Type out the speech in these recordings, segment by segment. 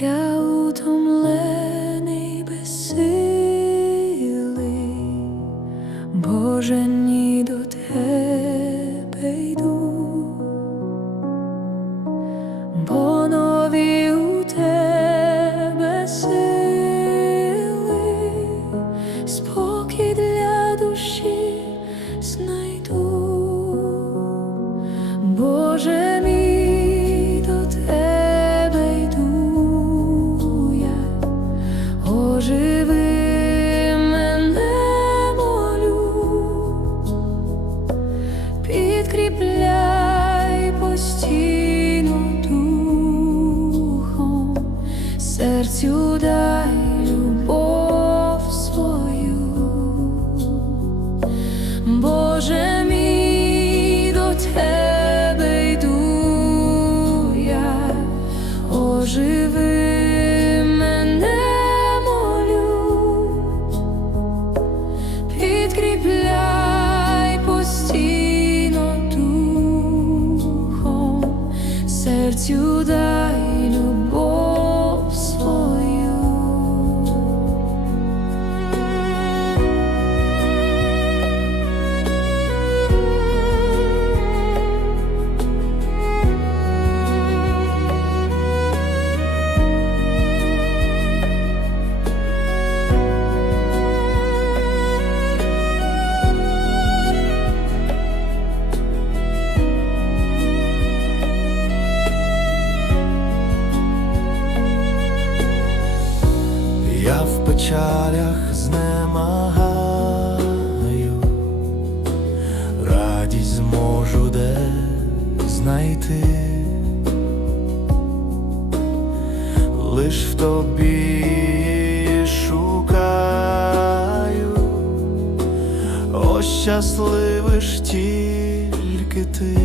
я утомлений безсилий, Боже, ні серцю дай любов свою. Боже мій, до тебе йду я, оживи мене молю, підкріпляй постійно духом, серцю дай печалях знемагаю, радість зможу де знайти, лиш в тобі шукаю, о щасливиш тільки ти.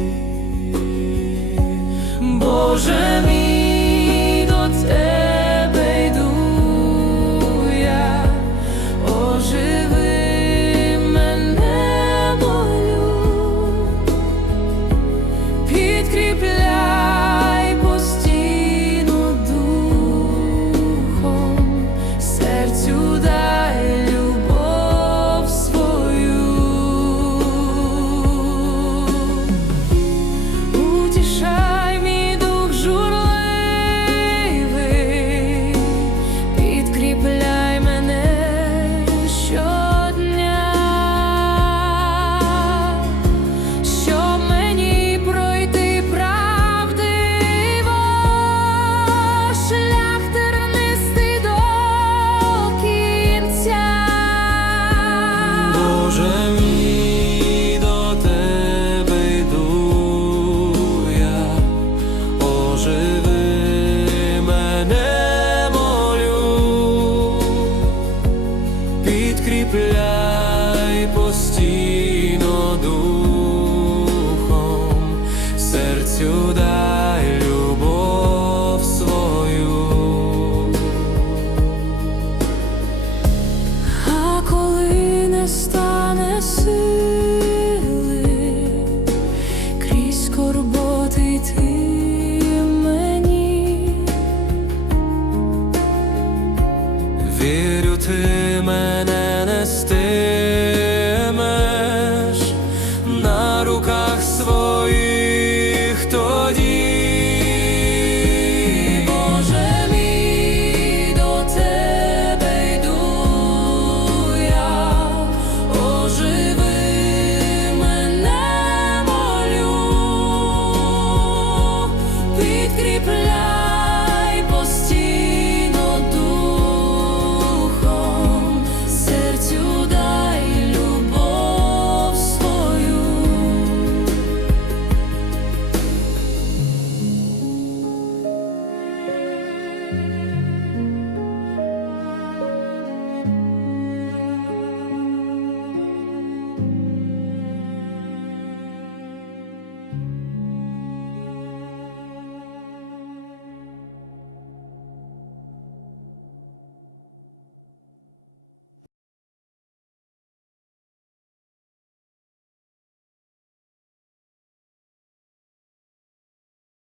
Боже мій, до тебе скорботи ти мені, вірю, ти мене нести.